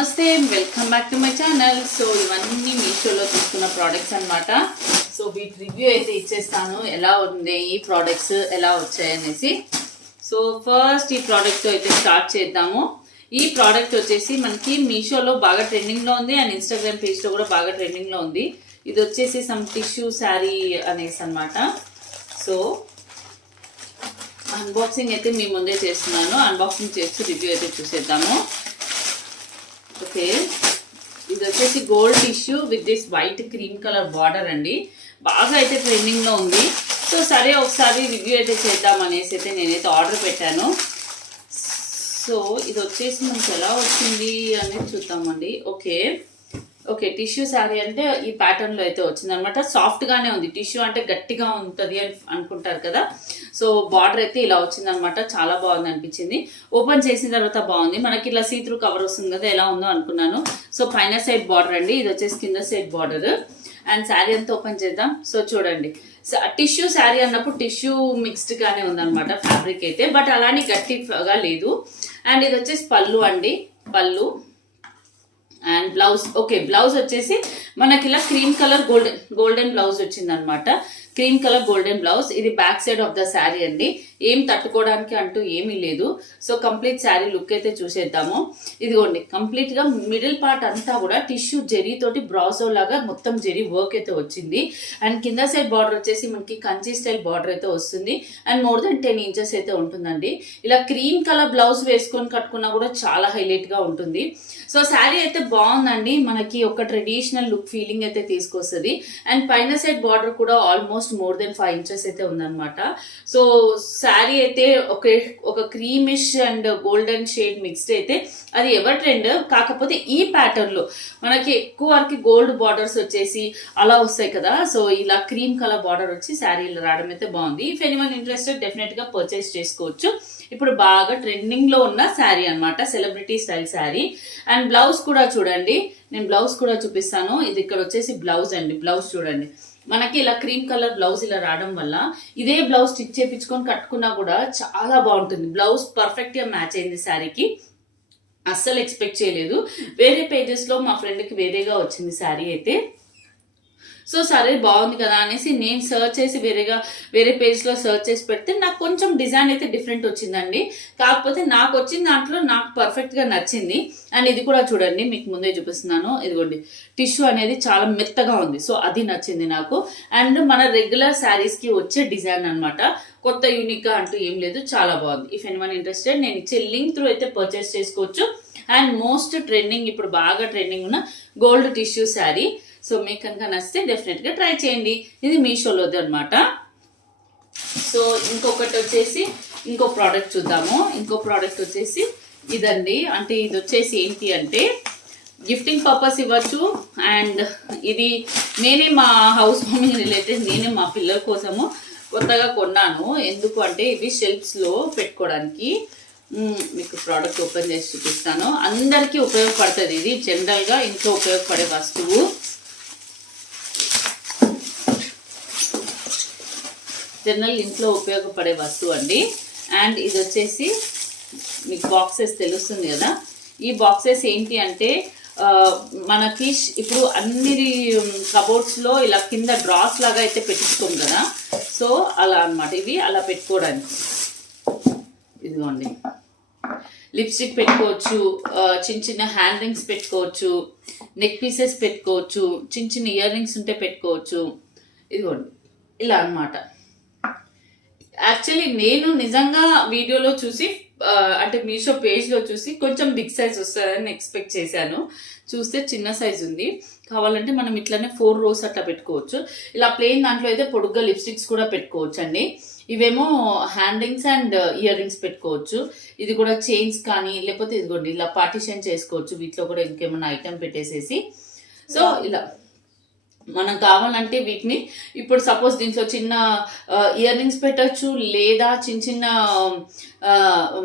నమస్తే, welcome back to my channel. So ఇవన్నీ మీషోలో తీసుకున్న ప్రోడక్ట్స్ అనమాట. సో వీటి రివ్యూ అయితే ఇచ్చేస్తాను, ఎలా ఉంది ఈ ప్రోడక్ట్స్ ఎలా వచ్చాయనేసి. సో ఫస్ట్ ఈ ప్రోడక్ట్ అయితే స్టార్ట్ చేద్దాము. ఈ ప్రోడక్ట్ వచ్చేసి మనకి మీషోలో బాగా ట్రెండింగ్లో ఉంది అండ్ ఇన్స్టాగ్రామ్ పేజ్లో కూడా బాగా ట్రెండింగ్లో ఉంది. ఇది వచ్చేసి సమ్ టిష్యూ శారీ అనేసి అనమాట. సో అన్బాక్సింగ్ అయితే మీ ముందే చేస్తున్నాను. అన్బాక్సింగ్ చేస్తూ రివ్యూ అయితే చూసేద్దాము. ఓకే, ఇది వచ్చేసి gold tissue with this white cream colour border అండి. బాగా అయితే ట్రెండింగ్లో ఉంది. సో సరే ఒకసారి రివ్యూ అయితే చేద్దాం అనేసి అయితే నేనైతే ఆర్డర్ పెట్టాను. సో ఇది వచ్చేసి మనకి ఎలా వచ్చింది అనేది చూద్దామండి. ఓకే టిష్యూ శారీ అంటే ఈ ప్యాటర్న్లో అయితే వచ్చింది అనమాట. సాఫ్ట్గానే ఉంది. టిష్యూ అంటే గట్టిగా ఉంటుంది అని అనుకుంటారు కదా. సో బార్డర్ అయితే ఇలా వచ్చింది అనమాట. చాలా బాగుంది అనిపించింది. ఓపెన్ చేసిన తర్వాత బాగుంది. మనకి ఇలా సీత్రూ కవర్ వస్తుంది కదా, ఎలా ఉందో అనుకున్నాను. సో పైన సైడ్ బార్డర్ అండి, ఇది వచ్చేసి కింద సైడ్ బార్డర్. అండ్ శారీ అంతా ఓపెన్ చేద్దాం. సో చూడండి, టిష్యూ శారీ అన్నప్పుడు టిష్యూ మిక్స్డ్ గానే ఉందన్నమాట ఫ్యాబ్రిక్ అయితే, బట్ అలానే గట్టిగా లేదు. అండ్ ఇది వచ్చేసి పళ్ళు అండి, పళ్ళు అండ్ బ్లౌజ్. ఓకే, బ్లౌజ్ వచ్చేసి మనకి ఇలా క్రీమ్ కలర్ గోల్డెన్ బ్లౌజ్ వచ్చింది అనమాట. Cream colour golden blouse. ఇది back side of the sari అండి. ఏం తట్టుకోవడానికి అంటూ ఏమీ లేదు. సో కంప్లీట్ శారీ లుక్ అయితే చూసేద్దాము. ఇదిగోండి, కంప్లీట్ గా మిడిల్ పార్ట్ అంతా కూడా టిష్యూ జరీ తోటి బ్రాసో లాగా మొత్తం జరీ వర్క్ అయితే వచ్చింది. అండ్ కింద సైడ్ బార్డర్ వచ్చేసి మనకి కంచి స్టైల్ బార్డర్ అయితే వస్తుంది. అండ్ మోర్ దెన్ 10 inches అయితే ఉంటుందండి. ఇలా క్రీమ్ కలర్ బ్లౌజ్ వేసుకొని కట్టుకున్నా కూడా చాలా హైలైట్ గా ఉంటుంది. సో శారీ అయితే బాగుందండి. మనకి ఒక ట్రెడిషనల్ లుక్ ఫీలింగ్ అయితే తీసుకొస్తుంది. అండ్ పైన సైడ్ బార్డర్ కూడా ఆల్మోస్ట్ మోర్ దెన్ 5 inches అయితే ఉందన్నమాట. సో శారీ అయితే ఒక creamish and golden shade mixed అయితే అది ఎవర్ ట్రెండ్. కాకపోతే ఈ ప్యాటర్న్ లో మనకి ఎక్కువ వరకు గోల్డ్ బార్డర్స్ వచ్చేసి అలా వస్తాయి కదా. సో ఇలా క్రీమ్ కలర్ బార్డర్ వచ్చి శారీలో రావడం అయితే బాగుంది. ఇఫ్ ఎనీవన్ ఇంట్రెస్టెడ్ డెఫినెట్ గా పర్చేస్ చేసుకోవచ్చు. ఇప్పుడు బాగా ట్రెండింగ్ లో ఉన్న శారీ అనమాట, celebrity style sari. And blouse కూడా చూడండి, నేను బ్లౌజ్ కూడా చూపిస్తాను. ఇది ఇక్కడ వచ్చేసి బ్లౌజ్ అండి. బ్లౌజ్ చూడండి, మనకి ఇలా క్రీమ్ కలర్ బ్లౌజ్ ఇలా రావడం వల్ల ఇదే బ్లౌజ్ స్టిచ్ చేయించుకొని కట్టుకున్నా కూడా చాలా బాగుంటుంది. బ్లౌజ్ పర్ఫెక్ట్ గా మ్యాచ్ అయింది శారీకి. అస్సలు ఎక్స్పెక్ట్ చేయలేదు. వేరే పేజెస్ లో మా ఫ్రెండ్ కి వేరేగా వచ్చింది శారీ అయితే. సో సరే బాగుంది కదా అనేసి నేను సర్చ్ చేసి వేరే పేజ్ లో సర్చ్ చేసి పెడితే నాకు కొంచెం డిజైన్ అయితే డిఫరెంట్ వచ్చిందండి. కాకపోతే నాకు వచ్చిన దాంట్లో నాకు పర్ఫెక్ట్ గా నచ్చింది. అండ్ ఇది కూడా చూడండి, మీకు ముందే చూపిస్తున్నాను. ఇదిగోండి, టిష్యూ అనేది చాలా మెత్తగా ఉంది. సో అది నచ్చింది నాకు. అండ్ మన రెగ్యులర్ శారీస్ కి వచ్చే డిజైన్ అనమాట. కొత్త యూనిక్ గా అంటూ ఏం లేదు, చాలా బాగుంది. ఇఫ్ ఎనీవన్ ఇంట్రెస్టెడ్ నేను ఇచ్చే లింక్ త్రూ అయితే పర్చేస్ చేసుకోవచ్చు. అండ్ మోస్ట్ ట్రెండింగ్, ఇప్పుడు బాగా ట్రెండింగ్ ఉన్న గోల్డ్ టిష్యూ శారీ. సో మీకు కనుక నచ్చితే డెఫినెట్ గా ట్రై చేయండి. ఇది మీషోలోది అనమాట. సో ఇంకొకటి వచ్చేసి ఇంకో ప్రోడక్ట్ చూద్దాము. ఇంకో ప్రోడక్ట్ వచ్చేసి ఇదండి. అంటే ఇది వచ్చేసి ఏంటి అంటే గిఫ్టింగ్ పర్పస్ ఇవ్వచ్చు. అండ్ ఇది నేనే మా హౌస్ వార్మింగ్ రిలేటెడ్ నేనే మా పిల్లల కోసము కొత్తగా కొన్నాను. ఎందుకు అంటే ఇవి షెల్ఫ్స్ లో పెట్టుకోవడానికి. మీకు ప్రోడక్ట్ ఓపెన్ చేసి చూపిస్తాను. అందరికీ ఉపయోగపడుతుంది. ఇది జనరల్ గా ఇంట్లో ఉపయోగపడే వస్తువు. ఇంట్లో ఉపయోగపడే వస్తువు అండి. అండ్ ఇది వచ్చేసి మీకు బాక్సెస్ తెలుస్తుంది కదా. ఈ బాక్సెస్ ఏంటి అంటే మనకి ఇప్పుడు అన్ని కబోర్డ్స్ లో ఇలా కింద డ్రాస్ లాగా అయితే పెట్టుకోం కదా. సో అలా అన్నమాట. ఇవి అలా పెట్టుకోవడానికి. ఇదిగోండి, లిప్స్టిక్ పెట్టుకోవచ్చు, చిన్న చిన్న హ్యాండ్ రింగ్స్ పెట్టుకోవచ్చు, నెక్ పీసెస్ పెట్టుకోవచ్చు, చిన్న ఇయర్ రింగ్స్ ఉంటే పెట్టుకోవచ్చు. ఇదిగోండి ఇలా అన్నమాట. యాక్చువల్లీ నేను నిజంగా వీడియోలో చూసి అంటే మీషో పేజ్ లో చూసి కొంచెం బిగ్ సైజ్ వస్తుందని ఎక్స్పెక్ట్ చేశాను. చూస్తే చిన్న సైజ్ ఉంది. కావాలంటే మనం ఇట్లానే 4 rows అట్లా పెట్టుకోవచ్చు. ఇలా ప్లెయిన్ దాంట్లో అయితే పొడుగ్గా లిప్స్టిక్స్ కూడా పెట్టుకోవచ్చు అండి. ఇవేమో hand rings and ear rings పెట్టుకోవచ్చు. ఇది కూడా చైన్స్ కానీ లేకపోతే ఇదిగోండి ఇలా పార్టిషన్ చేసుకోవచ్చు. వీటిలో కూడా ఇంకేమైనా ఐటమ్ పెట్టేసేసి. సో ఇలా మనం కావాలంటే వీటిని ఇప్పుడు సపోజ్ దీంట్లో చిన్న ఇయర్ రింగ్స్ పెట్టచ్చు, లేదా చిన్న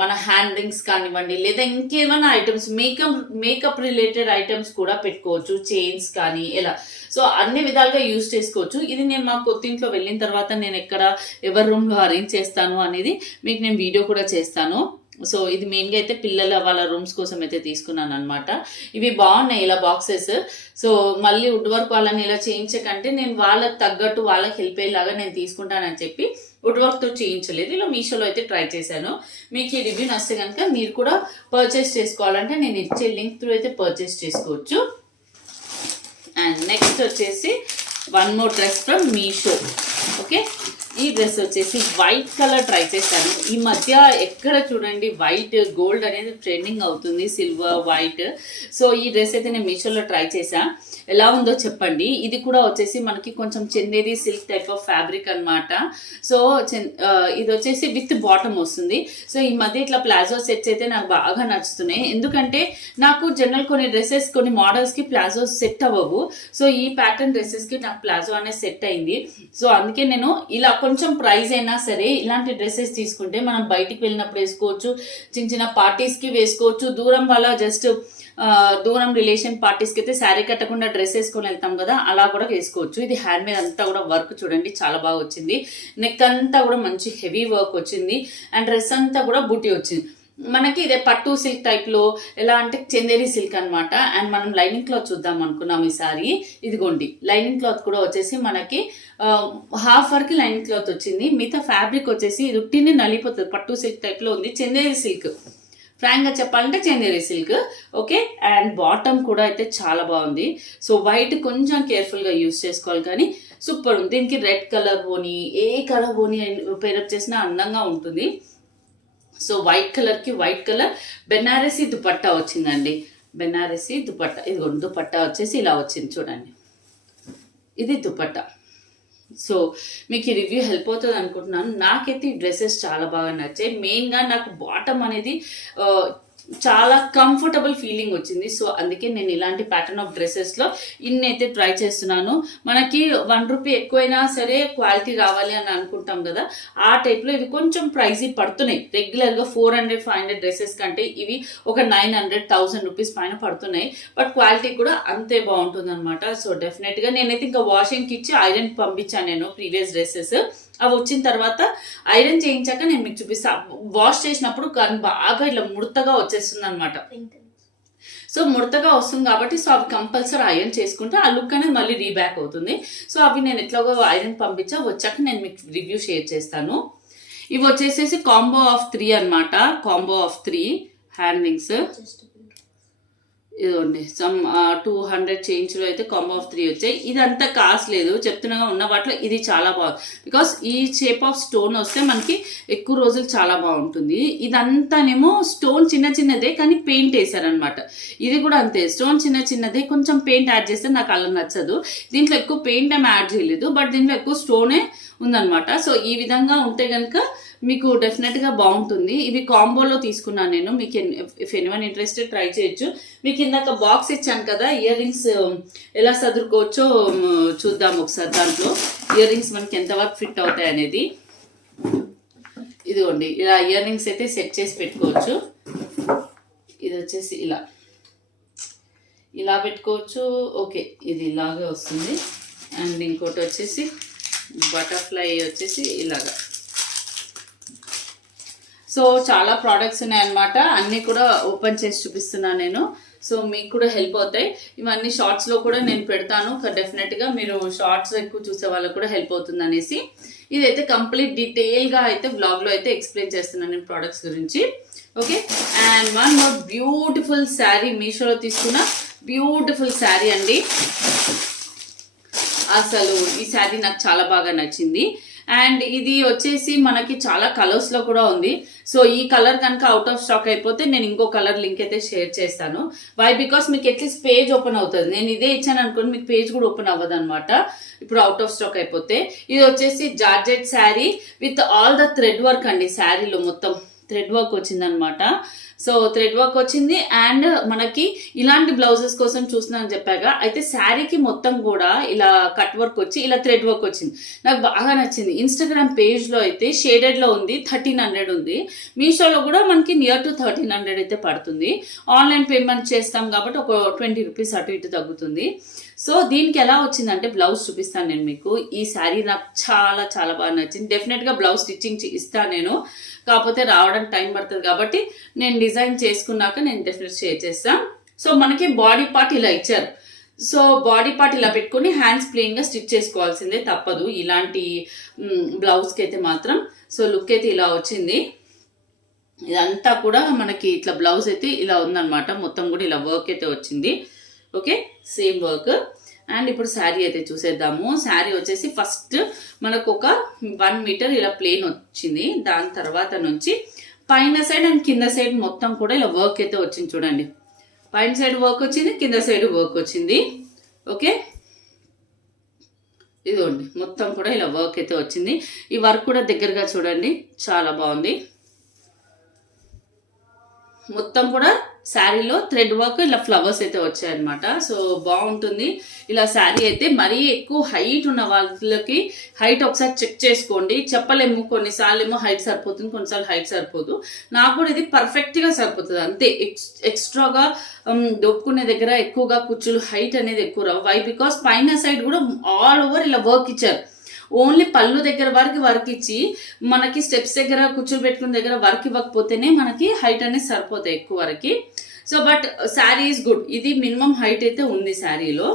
మన హ్యాండ్ రింగ్స్ కానివ్వండి, లేదా ఇంకేమైనా ఐటమ్స్ మేకప్ రిలేటెడ్ ఐటమ్స్ కూడా పెట్టుకోవచ్చు. చైన్స్ కానీ ఎలా. సో అన్ని విధాలుగా యూజ్ చేసుకోవచ్చు. ఇది నేను మా కొత్తింట్లో వెళ్ళిన తర్వాత నేను ఎవరి రూమ్ లో అరేంజ్ చేస్తాను అనేది మీకు నేను వీడియో కూడా చేస్తాను. సో ఇది మెయిన్గా అయితే పిల్లల వాళ్ళ రూమ్స్ కోసం అయితే తీసుకున్నాను అనమాట. ఇవి బాగున్నాయి ఇలా బాక్సెస్. సో మళ్ళీ వుడ్ వర్క్ వాళ్ళని ఇలా చేయించకంటే నేను వాళ్ళకి తగ్గట్టు వాళ్ళకి హెల్ప్ అయ్యేలాగా నేను తీసుకుంటానని చెప్పి వుడ్ వర్క్తో చేయించలేదు. ఇలా మీషోలో అయితే ట్రై చేశాను. మీకు ఈ రివ్యూ నచ్చితే కనుక మీరు కూడా పర్చేస్ చేసుకోవాలంటే నేను ఇచ్చే లింక్ త్రూ అయితే పర్చేస్ చేసుకోవచ్చు. అండ్ నెక్స్ట్ వచ్చేసి one more dress from Meesho. Okay, ఈ డ్రెస్ వచ్చేసి వైట్ కలర్ ట్రై చేశాను. ఈ మధ్య ఎక్కడ చూడండి వైట్ గోల్డ్ అనేది ట్రెండింగ్ అవుతుంది, సిల్వర్ వైట్. సో ఈ డ్రెస్ అయితే నేను మీషోలో ట్రై చేశా. ఎలా ఉందో చెప్పండి. ఇది కూడా వచ్చేసి మనకి కొంచెం Chanderi silk type of fabric అనమాట. సో ఇది వచ్చేసి విత్ బాటమ్ వస్తుంది. సో ఈ మధ్య ఇట్లా ప్లాజో సెట్స్ అయితే నాకు బాగా నచ్చుతున్నాయి. ఎందుకంటే నాకు జనరల్ కొన్ని డ్రెస్సెస్ కొన్ని మోడల్స్కి ప్లాజో సెట్ అవ్వవు. సో ఈ ప్యాటర్న్ డ్రెస్సెస్కి నాకు ప్లాజో అనేది సెట్ అయింది. సో అందుకే నేను ఇలా కొంచెం ప్రైస్ అయినా సరే ఇలాంటి డ్రెస్సెస్ తీసుకుంటే మనం బయటికి వెళ్ళినప్పుడు వేసుకోవచ్చు, చిన్న చిన్న పార్టీస్కి వేసుకోవచ్చు. దూరం వల్ల జస్ట్ దూరం రిలేషన్ పార్టీస్కి అయితే శారీ కట్టకుండా డ్రెస్ వేసుకొని వెళ్తాం కదా, అలా కూడా వేసుకోవచ్చు. ఇది హ్యాండ్ మీద అంతా కూడా వర్క్ చూడండి చాలా బాగా వచ్చింది. నెక్ అంతా కూడా మంచి హెవీ వర్క్ వచ్చింది. అండ్ డ్రెస్ అంతా కూడా బూటీ వచ్చింది. మనకి ఇదే పట్టు సిల్క్ టైప్లో, ఎలా అంటే చందేరి సిల్క్ అనమాట. అండ్ మనం లైనింగ్ క్లాత్ చూద్దాం అనుకున్నాం ఈ సారీ. ఇదిగోండి లైనింగ్ క్లాత్ కూడా వచ్చేసి మనకి హాఫ్ వరకు లైనింగ్ క్లాత్ వచ్చింది. మిగతా ఫ్యాబ్రిక్ వచ్చేసి ఇది ఉట్టిని నలిపోతుంది. పట్టు సిల్క్ టైప్లో ఉంది, చందేరి సిల్క్. ఫ్రాంక్గా చెప్పాలంటే Chanderi silk. Okay, and bottom కూడా అయితే చాలా బాగుంది. సో వైట్ కొంచెం కేర్ఫుల్గా యూజ్ చేసుకోవాలి, కానీ సూపర్ ఉంది. దీనికి రెడ్ కలర్ పోనీ ఏ కలర్ పోనీ పేరప్ చేసినా అందంగా ఉంటుంది. సో వైట్ కలర్కి వైట్ కలర్ బెనారసీ దుపట్టా వచ్చిందండి. బెనారసీ దుపట్టా, ఇది దుపట్టా వచ్చేసి ఇలా వచ్చింది చూడండి. ఇది దుపట్టా. సో మీకు ఈ రివ్యూ హెల్ప్ అవుతుంది అనుకుంటున్నాను. నాకైతే ఈ డ్రెస్సెస్ చాలా బాగా నచ్చాయి. మెయిన్గా నాకు బాటమ్ అనేది చాలా కంఫర్టబుల్ ఫీలింగ్ వచ్చింది. సో అందుకే నేను ఇలాంటి ప్యాటర్న్ ఆఫ్ డ్రెస్సెస్లో ఇన్ని అయితే ట్రై చేస్తున్నాను. మనకి ₹1 ఎక్కువైనా సరే క్వాలిటీ రావాలి అని అనుకుంటాం కదా, ఆ టైప్లో ఇవి కొంచెం ప్రైజీ పడుతున్నాయి. రెగ్యులర్గా 400-500 డ్రెస్సెస్ కంటే ఇవి ఒక 900-1000 రూపీస్ పైన పడుతున్నాయి. బట్ క్వాలిటీ కూడా అంతే బాగుంటుంది అనమాట. సో డెఫినెట్గా నేనైతే ఇంకా వాషింగ్కి ఇచ్చి ఐరన్ పంపించాను నేను ప్రీవియస్ డ్రెస్సెస్. అవి వచ్చిన తర్వాత ఐరన్ చేయించాక నేను మీకు చూపిస్తాను. వాష్ చేసినప్పుడు బాగా ఇలా ముడతగా వచ్చేస్తుంది అనమాట. సో ముడతగా వస్తుంది కాబట్టి సో అవి కంపల్సరీ ఐరన్ చేసుకుంటే ఆ లుక్ అనేది మళ్ళీ రీబ్యాక్ అవుతుంది. సో అవి నేను ఎట్లాగో ఐరన్ పంపించా, వచ్చాక నేను మీకు రివ్యూ షేర్ చేస్తాను. ఇవి వచ్చేసేసి కాంబో ఆఫ్ 3 అనమాట. Combo of 3 hand rings. ఇదిగోండి సమ్ 200 చేంజ్లో అయితే కాంబో ఆఫ్ 3 వచ్చాయి. ఇదంతా కాస్ట్ లేదు, చెప్తున్నాగా ఉన్న వాటిలో ఇది చాలా బాగుంది. బికాస్ ఈ షేప్ ఆఫ్ స్టోన్ వస్తే మనకి ఎక్కువ రోజులు చాలా బాగుంటుంది. ఇదంతానేమో స్టోన్ చిన్న చిన్నదే కానీ పెయింట్ వేసారనమాట. ఇది కూడా అంతే, స్టోన్ చిన్న చిన్నదే, కొంచెం పెయింట్ యాడ్ చేస్తే నాకు అలా నచ్చదు. దీంట్లో ఎక్కువ పెయింట్ ఏమి యాడ్ చేయలేదు, బట్ దీంట్లో ఎక్కువ స్టోనే ఉందన్నమాట. సో ఈ విధంగా ఉంటే కనుక మీకు డెఫినెట్గా బాగుంటుంది. ఇవి కాంబోలో తీసుకున్నాను నేను. మీకు ఇఫ్ ఎనీవన్ ఇంట్రెస్టెడ్ ట్రై చేయొచ్చు. మీకు ఇందాక బాక్స్ ఇచ్చాను కదా, ఇయర్ రింగ్స్ ఎలా సదురుకోవచ్చో చూద్దాం ఒకసారి. దాంట్లో ఇయర్ రింగ్స్ మనకి ఎంతవరకు ఫిట్ అవుతాయి అనేది. ఇదిగోండి ఇలా ఇయర్ రింగ్స్ అయితే సెట్ చేసి పెట్టుకోవచ్చు. ఇది వచ్చేసి ఇలా పెట్టుకోవచ్చు. ఓకే, ఇది ఇలాగే వస్తుంది. అండ్ ఇంకోటి వచ్చేసి బటర్ఫ్లై వచ్చేసి ఇలాగా. సో చాలా ప్రోడక్ట్స్ ఉన్నాయన్నమాట. అన్నీ కూడా ఓపెన్ చేసి చూపిస్తున్నాను నేను. సో మీకు కూడా హెల్ప్ అవుతాయి. ఇవన్నీ షార్ట్స్లో కూడా నేను పెడతాను. డెఫినెట్గా మీరు షార్ట్స్ ఎక్కువ చూసే వాళ్ళకు కూడా హెల్ప్ అవుతుంది అనేసి ఇదైతే కంప్లీట్ డీటెయిల్గా అయితే వ్లాగ్లో అయితే ఎక్స్ప్లెయిన్ చేస్తున్నాను నేను ప్రోడక్ట్స్ గురించి. Okay, and one more beautiful sari, మీషోలో తీసుకున్న బ్యూటిఫుల్ శారీ అండి. అసలు ఈ శారీ నాకు చాలా బాగా నచ్చింది. అండ్ ఇది వచ్చేసి మనకి చాలా కలర్స్లో కూడా ఉంది. సో ఈ కలర్ కనుక అవుట్ ఆఫ్ స్టాక్ అయిపోతే నేను ఇంకో కలర్ లింక్ అయితే షేర్ చేస్తాను. వై బికాస్ మీకు అట్లీస్ట్ పేజ్ ఓపెన్ అవుతుంది. నేను ఇదే ఇచ్చాను అనుకోండి, మీకు పేజ్ కూడా ఓపెన్ అవ్వదు అనమాట ఇప్పుడు అవుట్ ఆఫ్ స్టాక్ అయిపోతే. ఇది వచ్చేసి georgette sari with all the thread work అండి. శారీలో మొత్తం థ్రెడ్ వర్క్ వచ్చిందనమాట. సో థ్రెడ్ వర్క్ వచ్చింది. అండ్ మనకి ఇలాంటి బ్లౌజెస్ కోసం చూస్తున్నాను చెప్పాక, అయితే శారీకి మొత్తం కూడా ఇలా కట్ వర్క్ వచ్చి ఇలా థ్రెడ్ వర్క్ వచ్చింది. నాకు బాగా నచ్చింది. ఇన్స్టాగ్రామ్ పేజ్లో అయితే షేడెడ్లో ఉంది, 1300 ఉంది. మీషోలో కూడా మనకి నియర్ టు 1300 అయితే పడుతుంది. ఆన్లైన్ పేమెంట్ చేస్తాం కాబట్టి ఒక 20 రూపీస్ అటు ఇటు తగ్గుతుంది. సో దీనికి ఎలా వచ్చిందంటే బ్లౌజ్ చూపిస్తాను నేను మీకు. ఈ శారీ నాకు చాలా చాలా బాగా నచ్చింది. డెఫినెట్గా బ్లౌజ్ స్టిచ్చింగ్ ఇస్తాను నేను, కాకపోతే రావడానికి టైం పడుతుంది కాబట్టి నేను డిజైన్ చేసుకున్నాక నేను డెఫినెట్ షేర్ చేస్తాను. సో మనకి బాడీ పార్ట్ ఇలా ఇచ్చారు. సో బాడీ పార్ట్ ఇలా పెట్టుకుని హ్యాండ్స్ ప్లెయిన్గా స్టిచ్ చేసుకోవాల్సిందే, తప్పదు ఇలాంటి బ్లౌజ్కి అయితే మాత్రం. సో లుక్ అయితే ఇలా వచ్చింది. ఇదంతా కూడా మనకి ఇట్లా బ్లౌజ్ అయితే ఇలా ఉందన్నమాట. మొత్తం కూడా ఇలా వర్క్ అయితే వచ్చింది. Okay, same work. అండ్ ఇప్పుడు శారీ అయితే చూసేద్దాము. శారీ వచ్చేసి ఫస్ట్ మనకు ఒక 1 మీటర్ ఇలా ప్లేన్ వచ్చింది. దాని తర్వాత నుంచి పైన సైడ్ అండ్ కింద సైడ్ మొత్తం కూడా ఇలా వర్క్ అయితే వచ్చింది. చూడండి, పైన సైడ్ వర్క్ వచ్చింది, కింద సైడ్ వర్క్ వచ్చింది. ఓకే, ఇదిగోండి మొత్తం కూడా ఇలా వర్క్ అయితే వచ్చింది. ఈ వర్క్ కూడా దగ్గరగా చూడండి, చాలా బాగుంది. మొత్తం కూడా శారీలో థ్రెడ్ వర్క్ ఇలా ఫ్లవర్స్ అయితే వచ్చాయన్నమాట. సో బాగుంటుంది ఇలా శారీ అయితే. మరీ ఎక్కువ హైట్ ఉన్న వాళ్ళకి హైట్ ఒకసారి చెక్ చేసుకోండి. చెప్పలేము, కొన్నిసార్లు ఏమో హైట్ సరిపోతుంది, కొన్నిసార్లు హైట్ సరిపోదు. నాకు కూడా ఇది పర్ఫెక్ట్గా సరిపోతుంది అంతే. ఎక్స్ట్రాగా దొప్పుకునే దగ్గర ఎక్కువగా కుచ్చులు హైట్ అనేది ఎక్కువ రావు. వై బికాస్ పైన సైడ్ కూడా ఆల్ ఓవర్ ఇలా వర్క్ ఇచ్చారు. ఓన్లీ పళ్ళు దగ్గర వరకు వర్క్ ఇచ్చి మనకి స్టెప్స్ దగ్గర కుచ్చులు పెట్టుకున్న దగ్గర వర్క్ ఇవ్వకపోతేనే మనకి హైట్ అనేది సరిపోతాయి ఎక్కువ వరకు. So but sari is good. ఇది మినిమం హైట్ అయితే ఉంది శారీలో.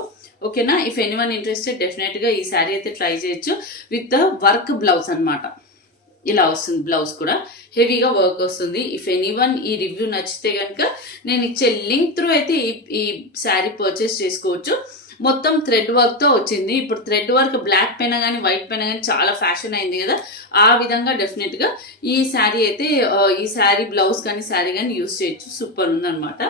ఓకేనా, ఇఫ్ ఎనీవన్ ఇంట్రెస్టెడ్ డెఫినెట్గా ఈ శారీ అయితే ట్రై చేయొచ్చు. విత్ ద వర్క్ బ్లౌజ్ అనమాట. ఇలా వస్తుంది బ్లౌజ్ కూడా, హెవీగా వర్క్ వస్తుంది. ఇఫ్ ఎనీవన్ ఈ రివ్యూ నచ్చితే కనుక నేను ఇచ్చే లింక్ త్రూ అయితే ఈ శారీ పర్చేస్ చేసుకోవచ్చు. మొత్తం థ్రెడ్ వర్క్ తో వచ్చింది. ఇప్పుడు థ్రెడ్ వర్క్ బ్లాక్ పైన కానీ వైట్ పైన కానీ చాలా ఫ్యాషన్ అయింది కదా, ఆ విధంగా డెఫినెట్ గా ఈ శారీ అయితే ఈ శారీ బ్లౌజ్ కానీ శారీ కానీ యూజ్ చేయొచ్చు. సూపర్ ఉందన్నమాట.